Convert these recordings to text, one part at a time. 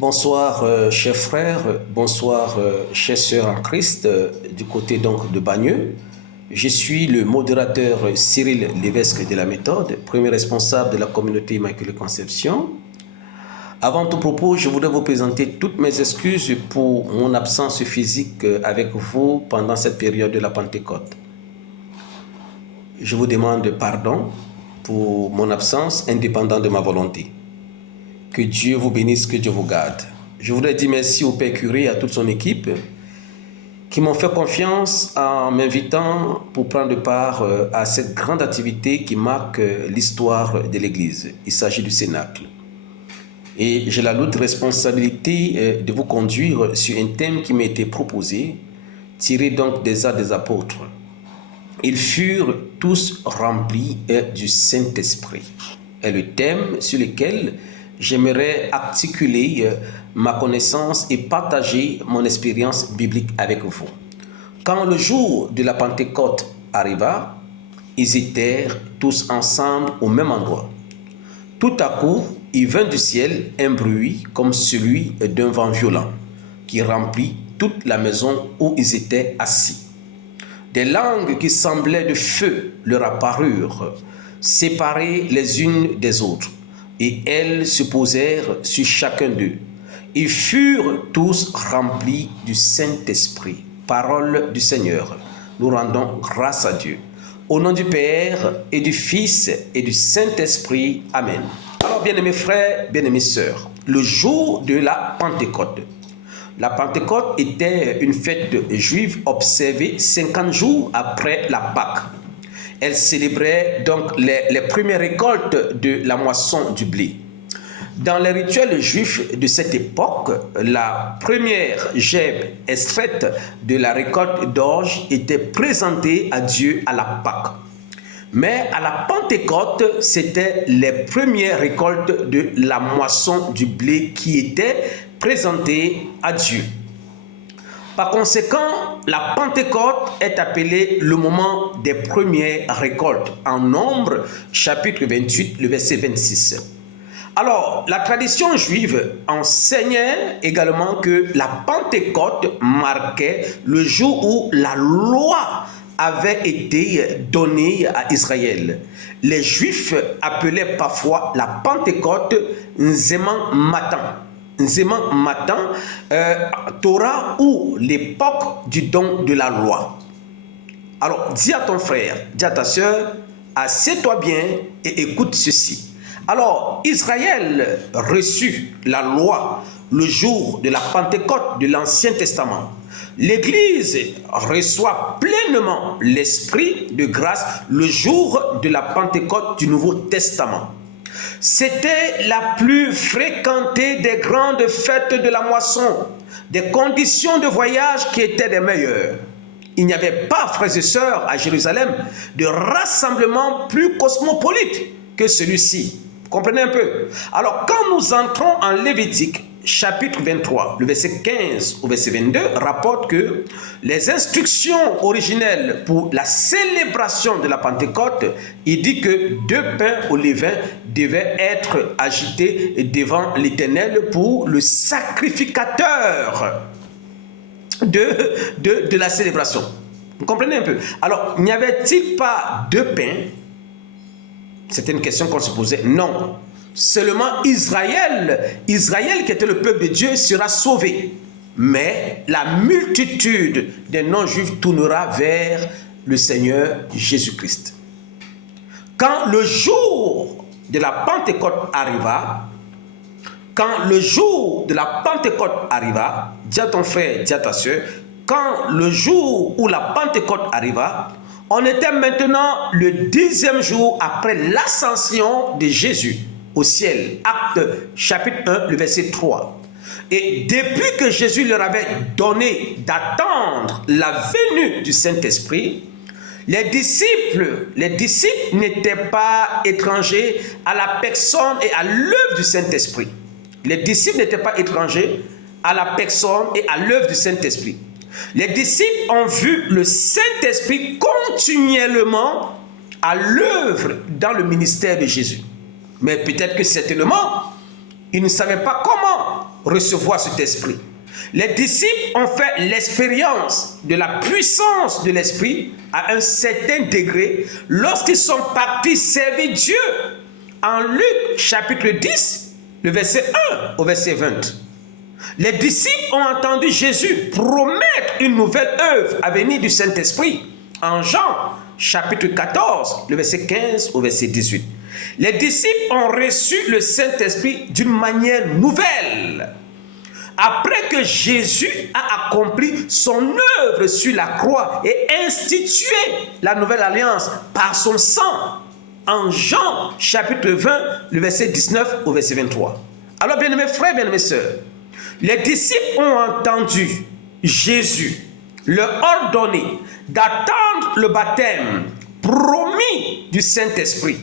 Bonsoir, chers frères, bonsoir, chers sœurs en Christ, du côté donc de Bagneux. Je suis le modérateur Cyril Lévesque de la méthode, premier responsable de la communauté Immaculée Conception. Avant tout propos, je voudrais vous présenter toutes mes excuses pour mon absence physique avec vous pendant cette période de la Pentecôte. Je vous demande pardon pour mon absence indépendante de ma volonté. Que Dieu vous bénisse, que Dieu vous garde. Je voudrais dire merci au Père Curé et à toute son équipe qui m'ont fait confiance en m'invitant pour prendre part à cette grande activité qui marque l'histoire de l'Église. Il s'agit du Cénacle. Et j'ai la lourde responsabilité de vous conduire sur un thème qui m'a été proposé, tiré donc des Actes des Apôtres. Ils furent tous remplis du Saint-Esprit. est le thème sur lequel j'aimerais articuler ma connaissance et partager mon expérience biblique avec vous. Quand le jour de la Pentecôte arriva, ils étaient tous ensemble au même endroit. Tout à coup, il vint du ciel un bruit comme celui d'un vent violent qui remplit toute la maison où ils étaient assis. Des langues qui semblaient de feu leur apparurent, séparées les unes des autres, et elles se posèrent sur chacun d'eux. Ils furent tous remplis du Saint-Esprit. Parole du Seigneur. Nous rendons grâce à Dieu. Au nom du Père et du Fils et du Saint-Esprit. Amen. Alors, bien-aimés frères, bien-aimées sœurs, le jour de la Pentecôte. La Pentecôte était une fête juive observée 50 jours après la Pâque. Elle célébrait donc les premières récoltes de la moisson du blé. Dans les rituels juifs de cette époque, la première gemme extraite de la récolte d'orge était présentée à Dieu à la Pâque. Mais à la Pentecôte, c'était les premières récoltes de la moisson du blé qui étaient présentées à Dieu. Par conséquent, la Pentecôte est appelée le moment des premières récoltes, en Nombre, chapitre 28, le verset 26. Alors, la tradition juive enseignait également que la Pentecôte marquait le jour où la loi avait été donnée à Israël. Les Juifs appelaient parfois la Pentecôte Nzeman Matan. Nzeman Matan, Torah ou l'époque du don de la loi. Alors, dis à ton frère, dis à ta soeur, assieds-toi bien et écoute ceci. Alors, Israël reçut la loi le jour de la Pentecôte de l'Ancien Testament. L'Église reçoit pleinement l'Esprit de grâce le jour de la Pentecôte du Nouveau Testament. C'était la plus fréquentée des grandes fêtes de la moisson, des conditions de voyage qui étaient les meilleures. Il n'y avait pas, frères et sœurs, à Jérusalem, de rassemblement plus cosmopolite que celui-ci. Comprenez un peu. Alors, quand nous entrons en Lévitique, chapitre 23, le verset 15 au verset 22, rapporte que les instructions originelles pour la célébration de la Pentecôte, il dit que 2 pains au levain devaient être agités devant l'Éternel pour le sacrificateur de la célébration. Vous comprenez un peu? Alors, n'y avait-il pas 2 pains? C'était une question qu'on se posait. Non. Seulement Israël qui était le peuple de Dieu, sera sauvé. Mais la multitude des non-juifs tournera vers le Seigneur Jésus-Christ. Quand le jour de la Pentecôte arriva, dis à ton frère, dis à ta soeur, quand le jour où la Pentecôte arriva, on était maintenant le 10e jour après l'ascension de Jésus au ciel. Acte chapitre 1, le verset 3. Et depuis que Jésus leur avait donné d'attendre la venue du Saint-Esprit, les disciples n'étaient pas étrangers à la personne et à l'œuvre du Saint-Esprit. Les disciples n'étaient pas étrangers à la personne et à l'œuvre du Saint-Esprit. Les disciples ont vu le Saint-Esprit continuellement à l'œuvre dans le ministère de Jésus. Mais peut-être que certainement, ils ne savaient pas comment recevoir cet esprit. Les disciples ont fait l'expérience de la puissance de l'esprit à un certain degré lorsqu'ils sont partis servir Dieu. En Luc chapitre 10, le verset 1 au verset 20. Les disciples ont entendu Jésus promettre une nouvelle œuvre à venir du Saint-Esprit. En Jean chapitre 14, le verset 15 au verset 18. Les disciples ont reçu le Saint-Esprit d'une manière nouvelle. Après que Jésus a accompli son œuvre sur la croix et institué la nouvelle alliance par son sang, en Jean chapitre 20, le verset 19 au verset 23. Alors, bien-aimés frères, bien-aimés sœurs, les disciples ont entendu Jésus leur ordonner d'attendre le baptême promis du Saint-Esprit.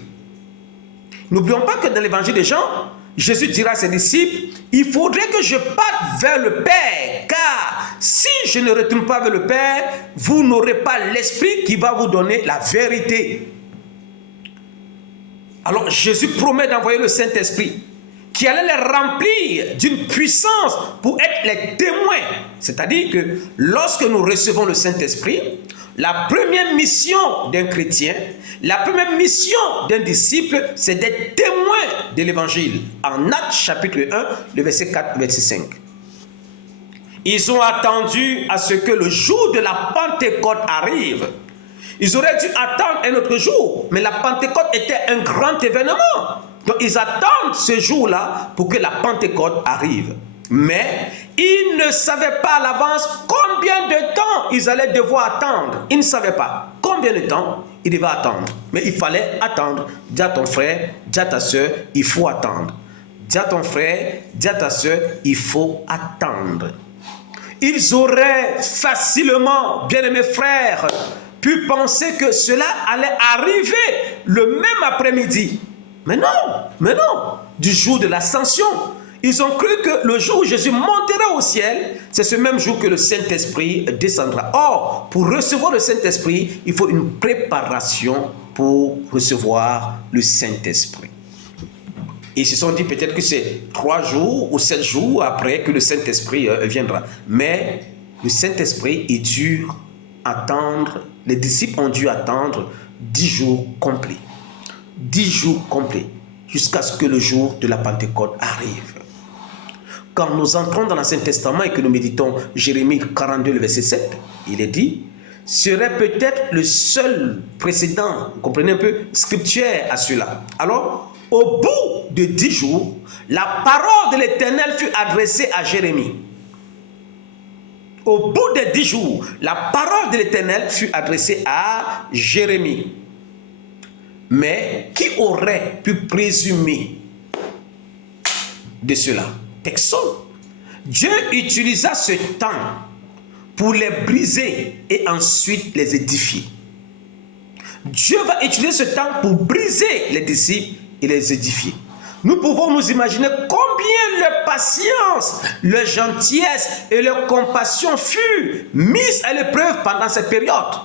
N'oublions pas que dans l'évangile de Jean, Jésus dira à ses disciples, il faudrait que je parte vers le Père, car si je ne retourne pas vers le Père, vous n'aurez pas l'Esprit qui va vous donner la vérité. Alors Jésus promet d'envoyer le Saint-Esprit, qui allait les remplir d'une puissance pour être les témoins. C'est-à-dire que lorsque nous recevons le Saint-Esprit, la première mission d'un chrétien, la première mission d'un disciple, c'est d'être témoin de l'évangile. En Actes chapitre 1, le verset 4, verset 5. Ils ont attendu à ce que le jour de la Pentecôte arrive. Ils auraient dû attendre un autre jour, mais la Pentecôte était un grand événement. Donc ils attendent ce jour-là pour que la Pentecôte arrive. Mais ils ne savaient pas à l'avance combien de temps ils allaient devoir attendre. Ils ne savaient pas combien de temps ils devaient attendre. Mais il fallait attendre. Dis à ton frère, dis à ta soeur, il faut attendre. Dis à ton frère, dis à ta soeur, il faut attendre. Ils auraient facilement, bien-aimés frères, pu penser que cela allait arriver le même après-midi. Mais non, du jour de l'ascension. Ils ont cru que le jour où Jésus montera au ciel, c'est ce même jour que le Saint-Esprit descendra. Or, pour recevoir le Saint-Esprit, il faut une préparation pour recevoir le Saint-Esprit. Ils se sont dit peut-être que c'est 3 jours ou 7 jours après que le Saint-Esprit viendra. Mais le Saint-Esprit, il dure attendre, les disciples ont dû attendre 10 jours complets. 10 jours complets, jusqu'à ce que le jour de la Pentecôte arrive. Quand nous entrons dans l'Ancien Testament et que nous méditons Jérémie 42, le verset 7, il est dit, serait peut-être le seul précédent, vous comprenez un peu, scriptuaire à cela. Alors, au bout de 10 jours, la parole de l'Éternel fut adressée à Jérémie. Au bout de 10 jours, la parole de l'Éternel fut adressée à Jérémie. Mais qui aurait pu présumer de cela? Personne. Dieu utilisa ce temps pour les briser et ensuite les édifier. Dieu va utiliser ce temps pour briser les disciples et les édifier. Nous pouvons nous imaginer combien leur patience, leur gentillesse et leur compassion furent mises à l'épreuve pendant cette période.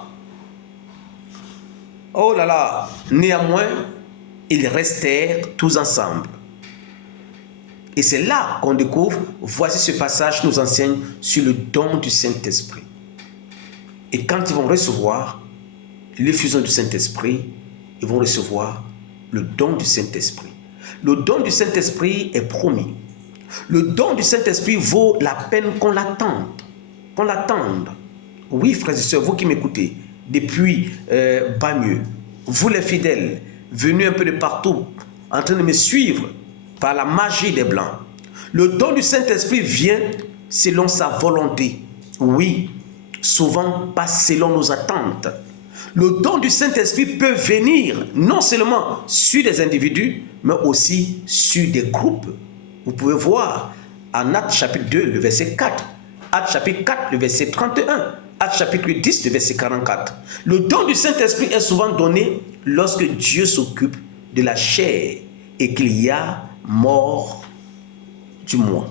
Oh là là, néanmoins, ils restèrent tous ensemble. Et c'est là qu'on découvre, voici ce passage nous enseigne sur le don du Saint-Esprit. Et quand ils vont recevoir l'effusion du Saint-Esprit, ils vont recevoir le don du Saint-Esprit. Le don du Saint-Esprit est promis. Le don du Saint-Esprit vaut la peine qu'on l'attende. Qu'on l'attende. Oui, frères et sœurs, vous qui m'écoutez, depuis Bagneux, vous les fidèles, venus un peu de partout, en train de me suivre par la magie des Blancs. Le don du Saint-Esprit vient selon sa volonté. Oui, souvent pas selon nos attentes. Le don du Saint-Esprit peut venir non seulement sur des individus, mais aussi sur des groupes. Vous pouvez voir en Actes chapitre 2, le verset 4, Actes chapitre 4, le verset 31, Actes chapitre 10, le verset 44. Le don du Saint-Esprit est souvent donné lorsque Dieu s'occupe de la chair et qu'il y a mort du moi.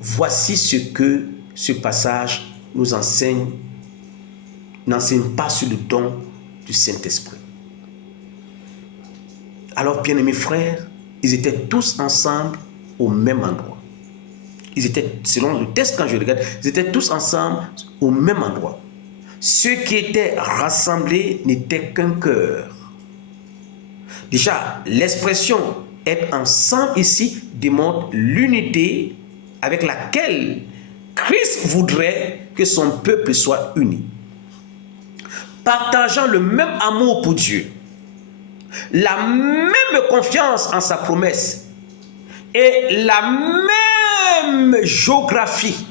Voici ce que ce passage nous enseigne. N'enseigne pas sur le don du Saint-Esprit. Alors, bien-aimés frères, ils étaient tous ensemble au même endroit. Ils étaient, selon le texte quand je regarde, ils étaient tous ensemble au même endroit. Ceux qui étaient rassemblés n'étaient qu'un cœur. Déjà, l'expression être ensemble ici démontre l'unité avec laquelle Christ voudrait que son peuple soit uni. Partageant le même amour pour Dieu, la même confiance en sa promesse et la même géographie.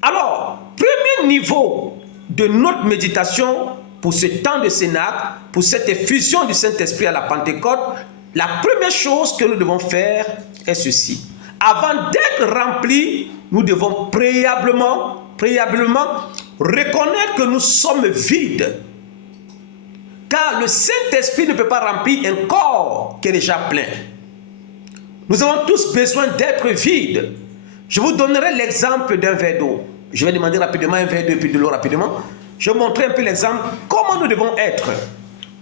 Alors, premier niveau de notre méditation pour ce temps de Cénacle, pour cette effusion du Saint-Esprit à la Pentecôte, la première chose que nous devons faire est ceci. Avant d'être remplis, nous devons préalablement reconnaître que nous sommes vides. Car le Saint-Esprit ne peut pas remplir un corps qui est déjà plein. Nous avons tous besoin d'être vides. Je vous donnerai l'exemple d'un verre d'eau. Je vais demander rapidement un verre d'eau puis de l'eau rapidement. Je vais montrer un peu l'exemple, comment nous devons être.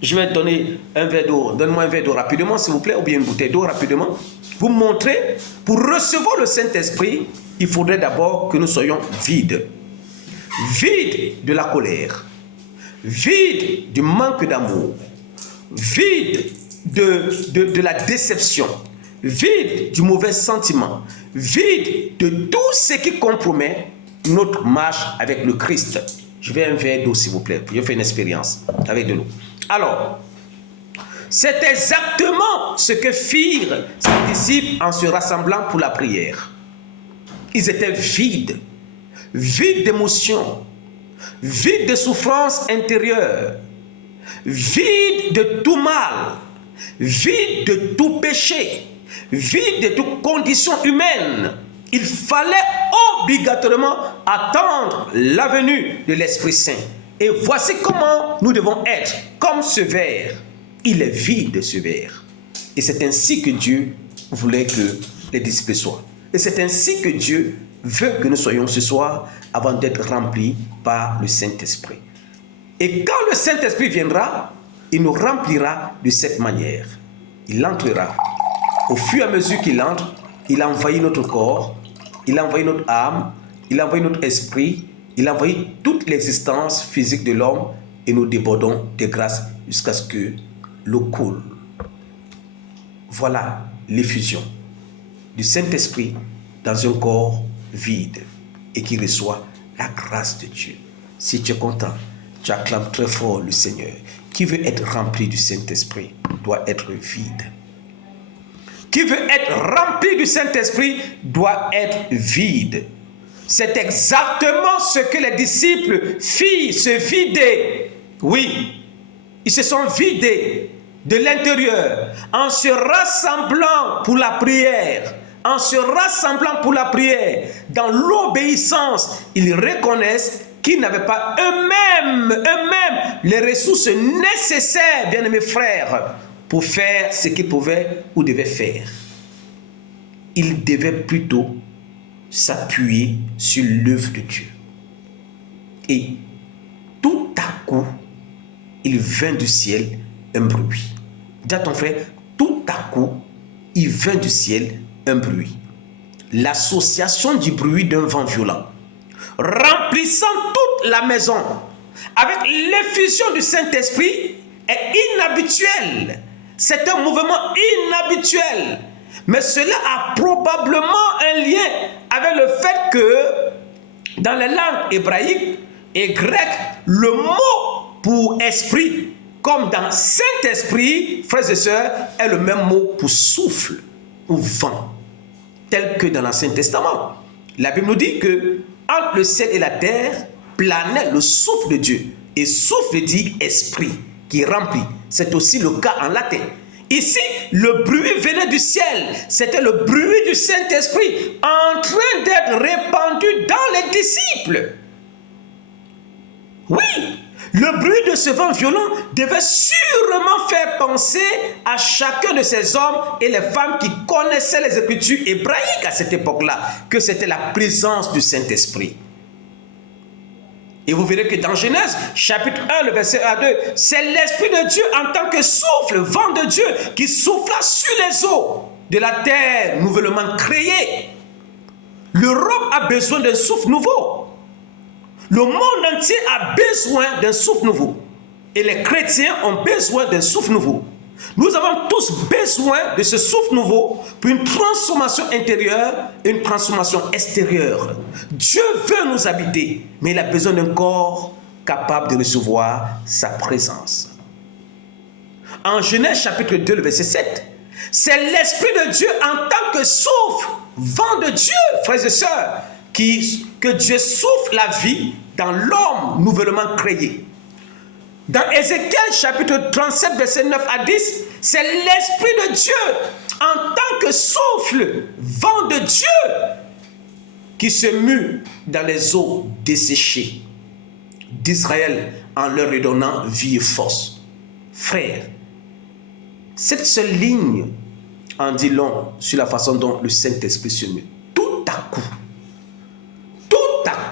Je vais donner un verre d'eau. Donne-moi un verre d'eau rapidement, s'il vous plaît, ou bien une bouteille d'eau rapidement. Vous montrez, pour recevoir le Saint-Esprit, il faudrait d'abord que nous soyons vides. Vides de la colère. Vides du manque d'amour. Vides de la déception. Vide du mauvais sentiment, vide de tout ce qui compromet notre marche avec le Christ. Je vais un verre d'eau, s'il vous plaît. Je fais une expérience avec de l'eau. Alors, c'est exactement ce que firent ses disciples en se rassemblant pour la prière. Ils étaient vides, vides d'émotions, vides de souffrances intérieures, vides de tout mal, vides de tout péché, vide de toute condition humaine. Il fallait obligatoirement attendre la venue de l'Esprit Saint. Et voici comment nous devons être, comme ce verre. Il est vide, ce verre. Et c'est ainsi que Dieu voulait que les disciples soient. Et c'est ainsi que Dieu veut que nous soyons ce soir avant d'être remplis par le Saint-Esprit. Et quand le Saint-Esprit viendra, il nous remplira de cette manière. Il entrera. Au fur et à mesure qu'il entre, il envahit notre corps, il envahit notre âme, il envahit notre esprit, il envahit toute l'existence physique de l'homme et nous débordons de grâce jusqu'à ce que l'eau coule. Voilà l'effusion du Saint-Esprit dans un corps vide et qui reçoit la grâce de Dieu. Si tu es content, tu acclames très fort le Seigneur. Qui veut être rempli du Saint-Esprit doit être vide. Qui veut être rempli du Saint-Esprit doit être vide. C'est exactement ce que les disciples firent, se vider. Oui, ils se sont vidés de l'intérieur en se rassemblant pour la prière. En se rassemblant pour la prière, dans l'obéissance, ils reconnaissent qu'ils n'avaient pas eux-mêmes les ressources nécessaires, bien-aimés frères, pour faire ce qu'ils pouvaient ou devaient faire. Ils devaient plutôt s'appuyer sur l'œuvre de Dieu. Et tout à coup, il vint du ciel un bruit. Dis à ton frère, tout à coup, il vint du ciel un bruit. L'association du bruit d'un vent violent, remplissant toute la maison, avec l'effusion du Saint-Esprit, est inhabituelle. C'est un mouvement inhabituel. Mais cela a probablement un lien avec le fait que dans les langues hébraïques et grecques, le mot pour esprit, comme dans Saint-Esprit, frères et sœurs, est le même mot pour souffle ou vent, tel que dans l'Ancien Testament. La Bible nous dit que entre le ciel et la terre planait le souffle de Dieu. Et souffle dit esprit, qui remplit. C'est aussi le cas en latin. Ici, le bruit venait du ciel. C'était le bruit du Saint-Esprit en train d'être répandu dans les disciples. Oui, le bruit de ce vent violent devait sûrement faire penser à chacun de ces hommes et les femmes qui connaissaient les Écritures hébraïques à cette époque-là, que c'était la présence du Saint-Esprit. Et vous verrez que dans Genèse, chapitre 1, le verset 1 à 2, c'est l'Esprit de Dieu en tant que souffle, vent de Dieu, qui souffla sur les eaux de la terre nouvellement créée. L'Europe a besoin d'un souffle nouveau. Le monde entier a besoin d'un souffle nouveau. Et les chrétiens ont besoin d'un souffle nouveau. Nous avons tous besoin de ce souffle nouveau pour une transformation intérieure et une transformation extérieure. Dieu veut nous habiter, mais il a besoin d'un corps capable de recevoir sa présence. En Genèse chapitre 2, le verset 7, c'est l'Esprit de Dieu en tant que souffle, vent de Dieu, frères et sœurs, que Dieu souffle la vie dans l'homme nouvellement créé. Dans Ézéchiel chapitre 37, verset 9 à 10, c'est l'Esprit de Dieu en tant que souffle, vent de Dieu, qui se mue dans les eaux desséchées d'Israël en leur redonnant vie et force. Frères, cette seule ligne en dit long sur la façon dont le Saint-Esprit se mue. Tout à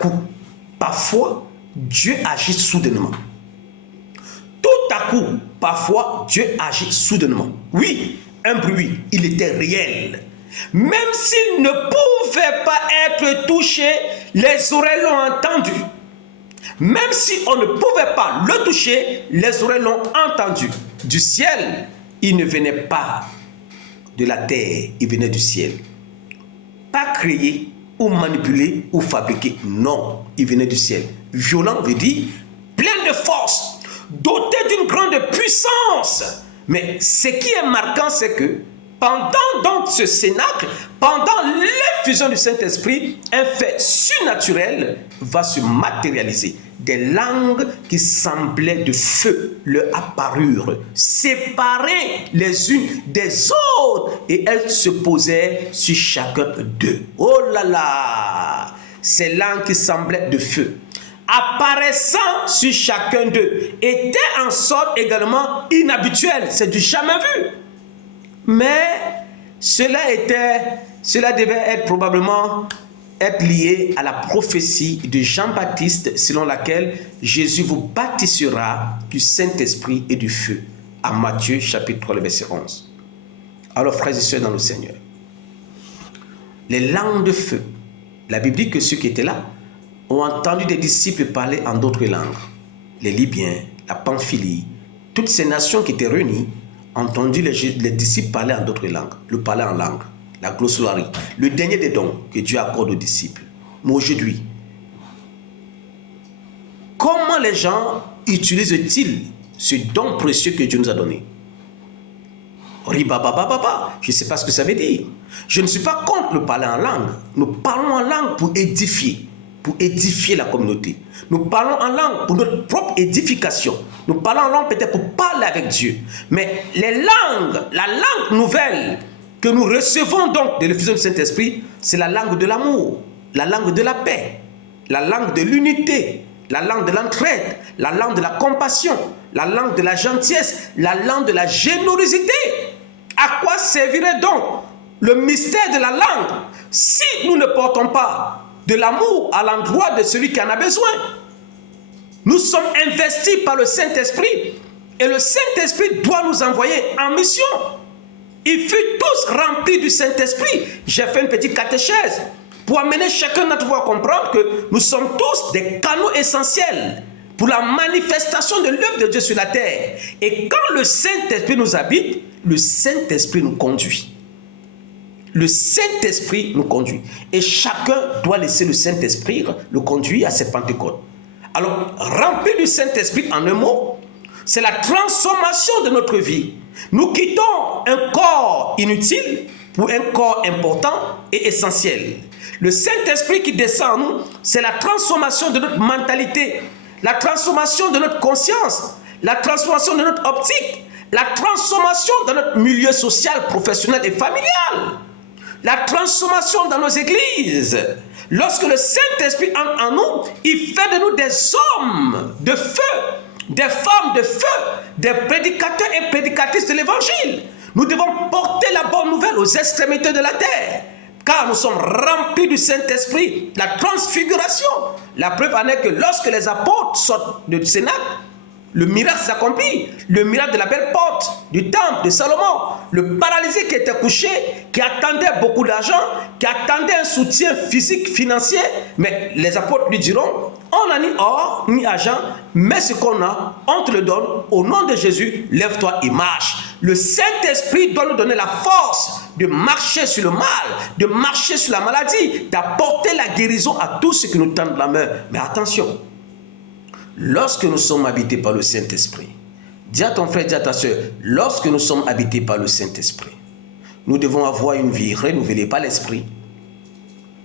coup, parfois, Dieu agit soudainement. Tout à coup, parfois, Dieu agit soudainement. Oui, un bruit, il était réel. Même s'il ne pouvait pas être touché, les oreilles l'ont entendu. Même si on ne pouvait pas le toucher, les oreilles l'ont entendu. Du ciel, il ne venait pas de la terre, il venait du ciel. Pas créé, ou manipulé, ou fabriqué. Non, il venait du ciel. Violent veut dire plein de force, doté d'une grande puissance. Mais ce qui est marquant, c'est que pendant donc ce cénacle, pendant l'effusion du Saint-Esprit, un fait surnaturel va se matérialiser. Des langues qui semblaient de feu leur apparurent, séparées les unes des autres, et elles se posaient sur chacun d'eux. Oh là là! Ces langues qui semblaient de feu, apparaissant sur chacun d'eux, étaient en sorte également inhabituelles. C'est du jamais vu. Mais cela devait être probablement lié à la prophétie de Jean-Baptiste selon laquelle Jésus vous baptisera du Saint-Esprit et du feu, à Matthieu chapitre 3, verset 11. Alors frères et sœurs dans le Seigneur, les langues de feu, la Bible dit que ceux qui étaient là ont entendu des disciples parler en d'autres langues. Les Libyens, la Pamphylie, toutes ces nations qui étaient réunies ont entendu les disciples parler en d'autres langues, le parler en langue, la glossolie, le dernier des dons que Dieu accorde aux disciples. Mais aujourd'hui, comment les gens utilisent-ils ce don précieux que Dieu nous a donné? Ribabababa, je ne sais pas ce que ça veut dire. Je ne suis pas contre le parler en langue. Nous parlons en langue pour édifier la communauté. Nous parlons en langue pour notre propre édification. Nous parlons en langue peut-être pour parler avec Dieu. Mais les langues, la langue nouvelle que nous recevons donc de l'effusion du Saint-Esprit, c'est la langue de l'amour, la langue de la paix, la langue de l'unité, la langue de l'entraide, la langue de la compassion, la langue de la gentillesse, la langue de la générosité. À quoi servirait donc le mystère de la langue si nous ne portons pas de l'amour à l'endroit de celui qui en a besoin? Nous sommes investis par le Saint-Esprit et le Saint-Esprit doit nous envoyer en mission. Ils furent tous remplis du Saint-Esprit. J'ai fait une petite catéchèse pour amener chacun d'entre vous à comprendre que nous sommes tous des canaux essentiels pour la manifestation de l'œuvre de Dieu sur la terre. Et quand le Saint-Esprit nous habite, le Saint-Esprit nous conduit. Le Saint-Esprit nous conduit. Et chacun doit laisser le Saint-Esprit le conduire à cette Pentecôte. Alors, rempli du Saint-Esprit, en un mot, c'est la transformation de notre vie. Nous quittons un corps inutile pour un corps important et essentiel. Le Saint-Esprit qui descend en nous, c'est la transformation de notre mentalité, la transformation de notre conscience, la transformation de notre optique, la transformation de notre milieu social, professionnel et familial, la transformation dans nos églises. Lorsque le Saint-Esprit entre en nous, il fait de nous des hommes de feu, des femmes de feu, des prédicateurs et prédicatrices de l'évangile. Nous devons porter la bonne nouvelle aux extrémités de la terre, car nous sommes remplis du Saint-Esprit, la transfiguration. La preuve en est que lorsque les apôtres sortent du cénacle, Le miracle s'accomplit. Le miracle de la belle porte du temple de Salomon. Le paralysé qui était couché, qui attendait beaucoup d'argent, qui attendait un soutien physique, financier. Mais les apôtres lui diront, on n'a ni or, ni argent, mais ce qu'on a, on te le donne. Au nom de Jésus, lève-toi et marche. Le Saint-Esprit doit nous donner la force de marcher sur le mal, de marcher sur la maladie, d'apporter la guérison à tous ceux qui nous tendent la main. Mais attention, lorsque nous sommes habités par le Saint-Esprit, dis à ton frère, dis à ta soeur, lorsque nous sommes habités par le Saint-Esprit, nous devons avoir une vie renouvelée par l'Esprit,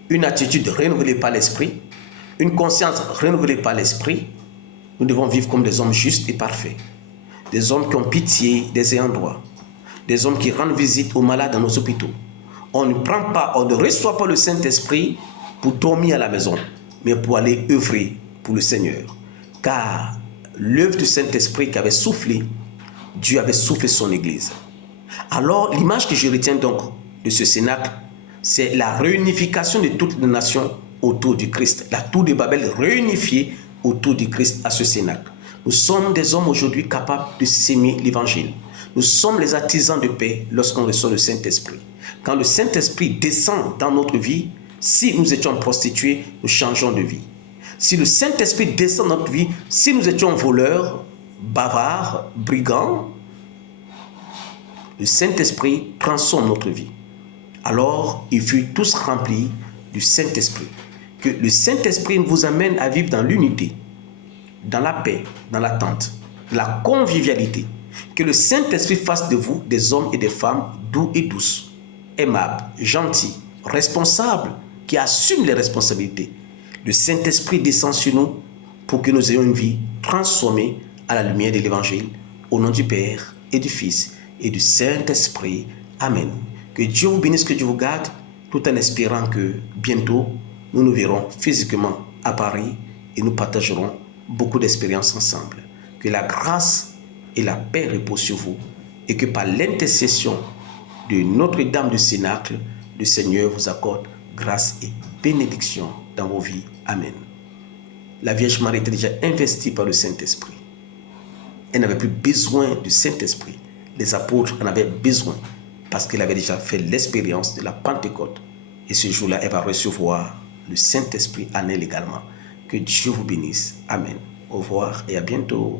une attitude renouvelée par l'Esprit, une conscience renouvelée par l'Esprit. Nous devons vivre comme des hommes justes et parfaits, des hommes qui ont pitié des ayants droit, des hommes qui rendent visite aux malades dans nos hôpitaux. On ne prend pas, on ne reçoit pas le Saint-Esprit pour dormir à la maison, mais pour aller œuvrer pour le Seigneur. Car l'œuvre du Saint-Esprit qui avait soufflé, Dieu avait soufflé son Église. Alors, l'image que je retiens donc de ce cénacle, c'est la réunification de toutes les nations autour du Christ. La tour de Babel réunifiée autour du Christ à ce cénacle. Nous sommes des hommes aujourd'hui capables de s'aimer l'évangile. Nous sommes les artisans de paix lorsqu'on reçoit le Saint-Esprit. Quand le Saint-Esprit descend dans notre vie, si nous étions prostitués, nous changeons de vie. Si le Saint-Esprit descend dans notre vie, si nous étions voleurs, bavards, brigands, le Saint-Esprit transforme notre vie. Alors, il fut tous remplis du Saint-Esprit. Que le Saint-Esprit vous amène à vivre dans l'unité, dans la paix, dans l'attente, la convivialité. Que le Saint-Esprit fasse de vous des hommes et des femmes doux et douces, aimables, gentils, responsables, qui assument les responsabilités. Le Saint-Esprit descend sur nous pour que nous ayons une vie transformée à la lumière de l'Évangile. Au nom du Père et du Fils et du Saint-Esprit. Amen. Que Dieu vous bénisse, que Dieu vous garde, tout en espérant que bientôt, nous nous verrons physiquement à Paris et nous partagerons beaucoup d'expériences ensemble. Que la grâce et la paix reposent sur vous et que par l'intercession de Notre-Dame du Cénacle, le Seigneur vous accorde grâce et bénédiction dans vos vies. Amen. La Vierge Marie était déjà investie par le Saint-Esprit. Elle n'avait plus besoin du Saint-Esprit. Les apôtres en avaient besoin parce qu'elle avait déjà fait l'expérience de la Pentecôte. Et ce jour-là, elle va recevoir le Saint-Esprit en elle également. Que Dieu vous bénisse. Amen. Au revoir et à bientôt.